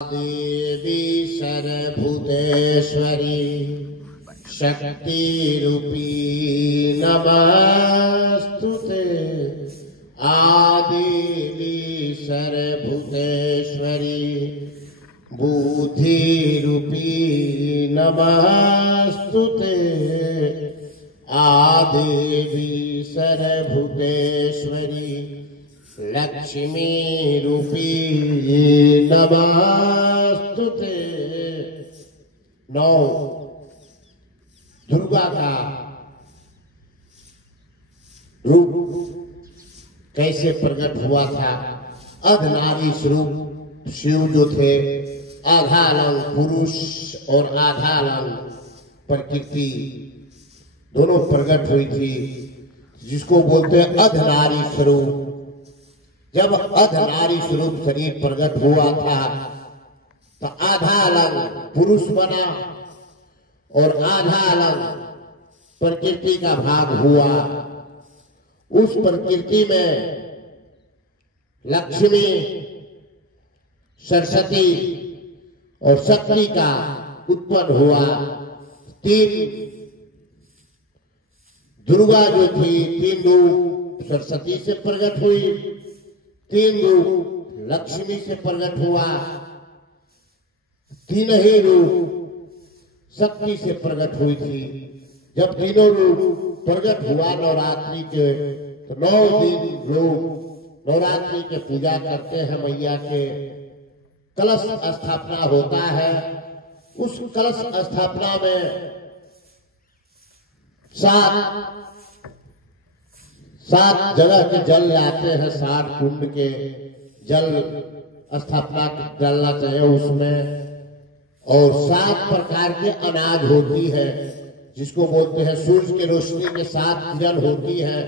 देवी सर्वभूतेश्वरी शक्ति रूपी नमस्तुते। आदेवी सर्वभूतेश्वरी बुद्धि रूपी नमस्तुते। आदेवी सर्वभूतेश्वरी लक्ष्मी रूपी नमस्तुते। 9 दुर्गा का रूप कैसे प्रकट हुआ था। अर्धनारी स्वरूप शिव जो थे, आधा अलंग पुरुष और आधा अलंग प्रकृति दोनों प्रकट हुई थी, जिसको बोलते हैं अर्धनारी स्वरूप। जब अर्धनारी स्वरूप शरीर प्रकट हुआ था तो आधा अलग पुरुष बना और आधा अलग प्रकृति का भाग हुआ। उस प्रकृति में लक्ष्मी, सरस्वती और शक्ति का उत्पन्न हुआ। 3 दुर्गा जो थी, 3 रूप सरस्वती से प्रकट हुई, 3 रूप लक्ष्मी से प्रकट हुआ, 3 ही रूप शक्ति से प्रकट हुई थी। जब तीनों रूप प्रकट हुआ नवरात्रि के, तो 9 दिन लोग नवरात्रि के पूजा करते हैं। मैया के कलश स्थापना होता है। उस कलश स्थापना में 7 जगह के जल लाते हैं। 7 कुंड के जल स्थापना डालना चाहिए उसमें। और 7 प्रकार के अनाज होती है, जिसको बोलते हैं सूर्य की रोशनी के 7 किरण होती है।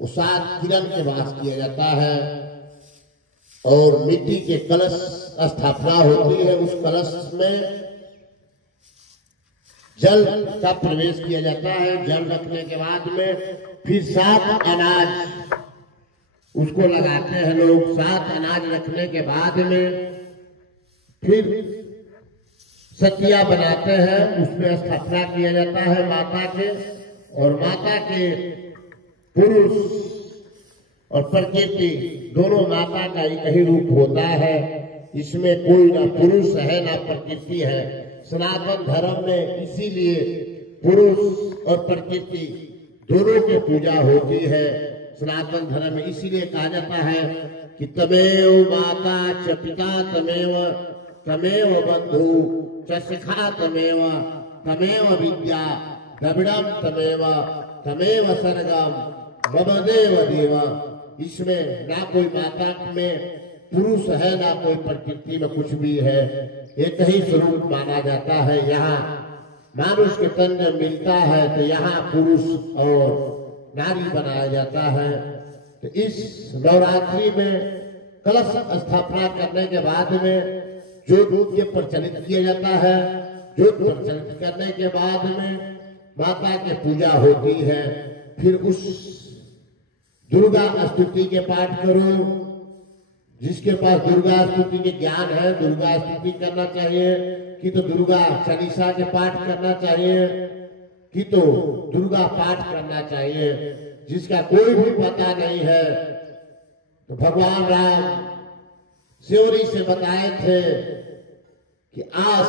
वो 7 किरण के वास किया जाता है। और मिट्टी के कलश स्थापना होती है। उस कलश में जल का प्रवेश किया जाता है। जल रखने के बाद में फिर 7 अनाज उसको लगाते हैं लोग। 7 अनाज रखने के बाद में फिर सतिया बनाते हैं, उसमें स्थापना किया जाता है माता के। और माता के पुरुष और प्रकृति दोनों माता का एक ही रूप होता है। इसमें कोई ना पुरुष है ना प्रकृति है। सनातन धर्म में इसीलिए पुरुष और प्रकृति दोनों की पूजा होती है। सनातन धर्म में इसीलिए कहा जाता है कि तमेव माता च पिता तमेव तमेव बंधु च सखा तमेव तमेव विद्या द्रविड़म तमेव तमेव सर्गम मम देव देव। इसमें ना कोई माता में पुरुष है ना कोई प्रकृति में कुछ भी है। एक ही स्वरूप माना जाता है। यहाँ मानुष के तन में मिलता है तो यहाँ पुरुष और नारी बनाया जाता है। तो इस नवरात्रि में कलश स्थापना करने के बाद में ज्योत के प्रचलित किया जाता है। ज्योत प्रचलित करने के बाद में माता की पूजा होती है। फिर उस दुर्गा स्तुति के पाठ करो। जिसके पास दुर्गा स्तुति के ज्ञान है, दुर्गा स्तुति करना चाहिए। कि तो दुर्गा चालीसा के पाठ करना चाहिए, कि तो दुर्गा पाठ करना चाहिए। जिसका कोई भी पता नहीं है तो भगवान राम सेवरी से बताए थे कि आस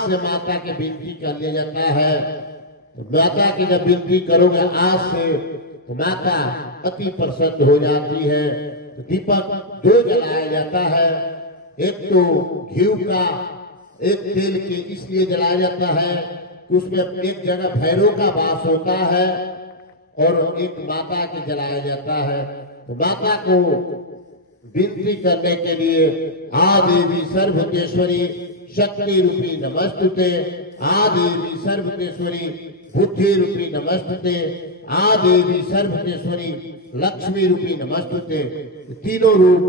से माता के विनती कर लिया जाता है। तो माता की जब विनती करोगे आस से तो माता अति प्रसन्न हो जाती है। तो दीपक 2 जलाया जाता है। एक तो घी का, एक तेल की इसलिए जलाया जाता है कि उसमें एक जगह भैरव का वास होता है और एक माता के जलाया जाता है। तो माता को विनती करने के लिए आदेवी सर्वभूतेश्वरी शक्ति रूपी नमस्तुते। आदेवी सर्वभूतेश्वरी बुद्धि रूपी नमस्तुते। आदेवी सर्वभूतेश्वरी लक्ष्मी रूपी नमस्तुते। तीनों रूप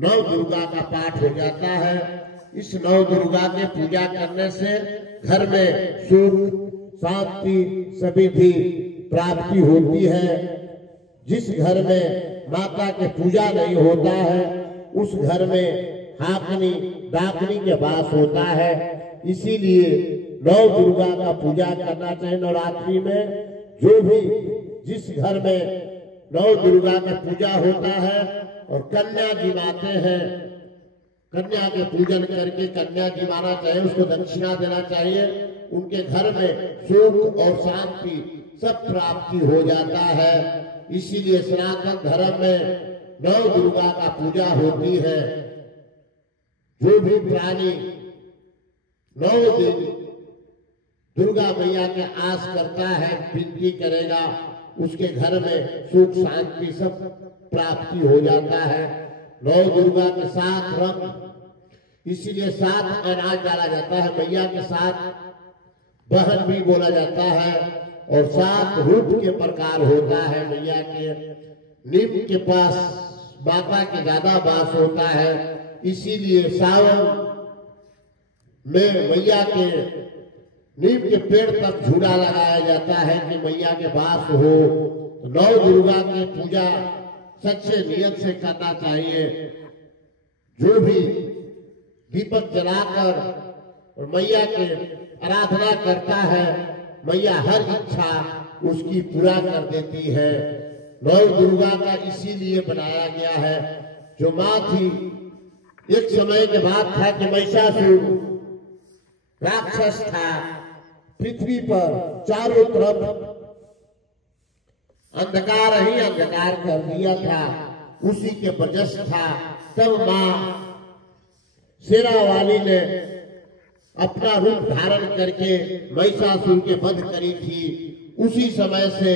9 दुर्गा का पाठ हो जाता है। इस 9 दुर्गा के पूजा करने से घर में सुख शांति समृद्धि प्राप्ति होती है। जिस घर में माता के पूजा नहीं होता है उस घर में हाकनी डाकनी के पास होता है। इसीलिए नौ दुर्गा का पूजा करना चाहिए। नवरात्रि में जो भी जिस घर में नौ दुर्गा का पूजा होता है और कन्या जिमाते हैं, कन्या के पूजन करके कन्या जिमाना चाहिए, उसको दक्षिणा देना चाहिए। उनके घर में सुख और शांति सब प्राप्ति हो जाता है। इसीलिए सनातन धर्म में नौ दुर्गा का पूजा होती है। जो भी प्राणी 9 दिन दुर्गा मैया के आस करता है, विनती करेगा, उसके घर में सुख शांति सब प्राप्ति हो जाता है। 9 दुर्गा के 7 रंग, इसीलिए 7 अनाज डाला जाता है। मैया के 7 बहन भी बोला जाता है और 7 रूप के प्रकार होता है मैया के। नीम के पास माता के ज्यादा वास होता है, इसीलिए सावन में मैया के नीम के पेड़ तक झूला लगाया जाता है कि मैया के वास हो। 9 दुर्गा की पूजा सच्चे नियत से करना चाहिए। जो भी दीपक जलाकर और मैया के आराधना करता है, मैया हर इच्छा उसकी पूरा कर देती है। 9 दुर्गा का इसीलिए बनाया गया है। जो माँ थी, एक समय के बाद था कि महिषासुर राक्षस था, पृथ्वी पर चारों तरफ अंधकार ही अंधकार कर दिया था, उसी के वजह था। तब माँ शेरावाली ने अपना रूप धारण करके महिषासुर के वध करी थी। उसी समय से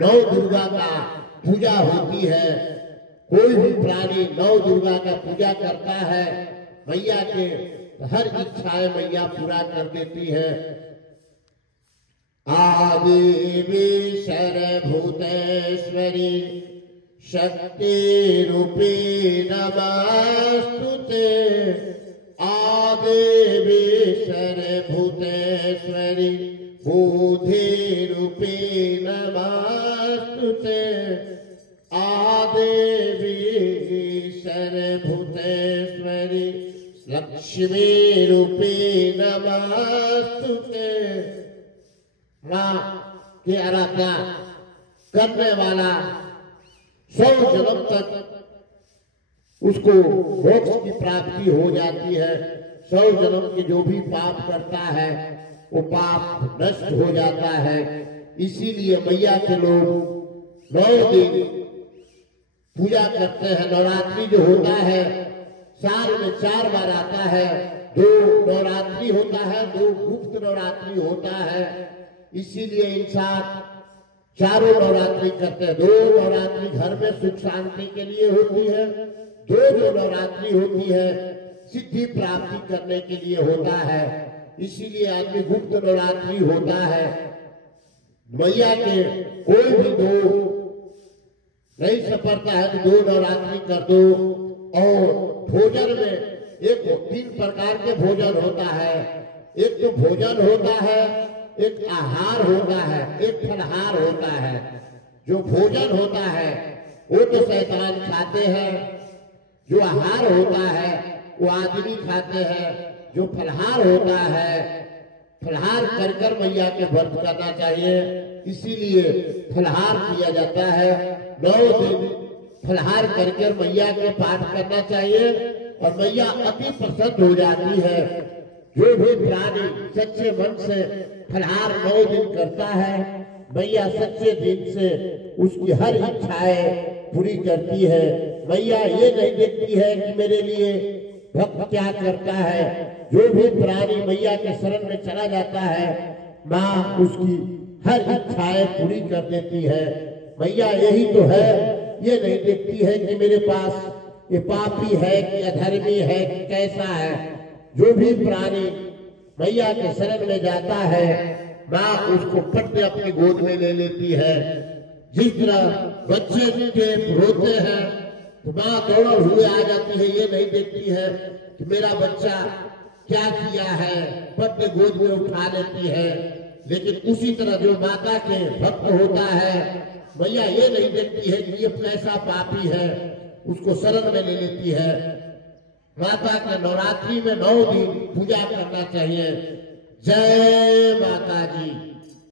9 दुर्गा का पूजा होती है। कोई भी प्राणी 9 दुर्गा का पूजा करता है, मैया के हर इच्छाएं मैया पूरा कर देती है। आदिवी सर्वभूतेश्वरी शक्ति रूपी नमस्तुते। आदिवी सर्वभूतेश्वरी बुद्धि रूपी नमस्तुते। आदेवी सर्वभूतेश्वरी लक्ष्मी रूपी नमस्तुते। माँ की आराधना करने वाला 100 जन्म तक उसको मोक्ष की प्राप्ति हो जाती है। 100 जन्म के जो भी पाप करता है वो पाप नष्ट हो जाता है। इसीलिए मैया के लोग 9 दिन पूजा करते हैं। नवरात्रि जो होता है साल में 4 बार आता है। 2 नवरात्रि होता है, 2 गुप्त नवरात्रि होता है। इसीलिए इंसान चारों नवरात्रि करते हैं। 2 नवरात्रि घर में सुख शांति के लिए होती है, 2 जो नवरात्रि होती है सिद्धि प्राप्ति करने के लिए होता है। इसीलिए आदमी गुप्त नवरात्रि होता है। मैया के कोई भी 2 नहीं सपरता है तो 2 नवरात्रि कर दो। और भोजन में 3 प्रकार के भोजन होता है। एक तो भोजन होता है, एक आहार होता है, एक फलहार होता है। जो भोजन होता है वो तो शैतान खाते हैं, जो आहार होता है वो आदमी खाते हैं। जो फलहार होता है, फलहार कर कर मैया के व्रत करना चाहिए। इसीलिए फलहार किया जाता है। 9 दिन फलहार कर मैया के पाठ करना चाहिए और मैया अति प्रसन्न हो जाती है। जो भी प्राणी सच्चे मन से फलहार 9 दिन करता है, मैया सच्चे दिल से उसकी हर इच्छाएं पूरी करती है। मैया ये नहीं देखती है कि मेरे लिए भक्त क्या करता है। जो भी प्राणी मैया के शरण में चला जाता है, माँ उसकी हर इच्छाएं पूरी कर देती है। मैया यही तो है, ये नहीं देखती है कि मेरे पास ये पापी है कि अधर्मी है कि कैसा है। जो भी प्राणी मैया के शरण में जाता है, माँ उसको पट अपनी गोद में ले लेती है। जिस तरह बच्चे के रोते हैं तो माँ दौड़ हुए आ जाती है, ये नहीं देखती है कि मेरा बच्चा क्या किया है, पट गोद में उठा लेती है। लेकिन उसी तरह जो माता के भक्त होता है, मैया ये नहीं देखती है कि ये कैसा पापी है, उसको शरण में ले लेती है। माता के नवरात्रि में 9 दिन पूजा करना चाहिए। जय माता जी।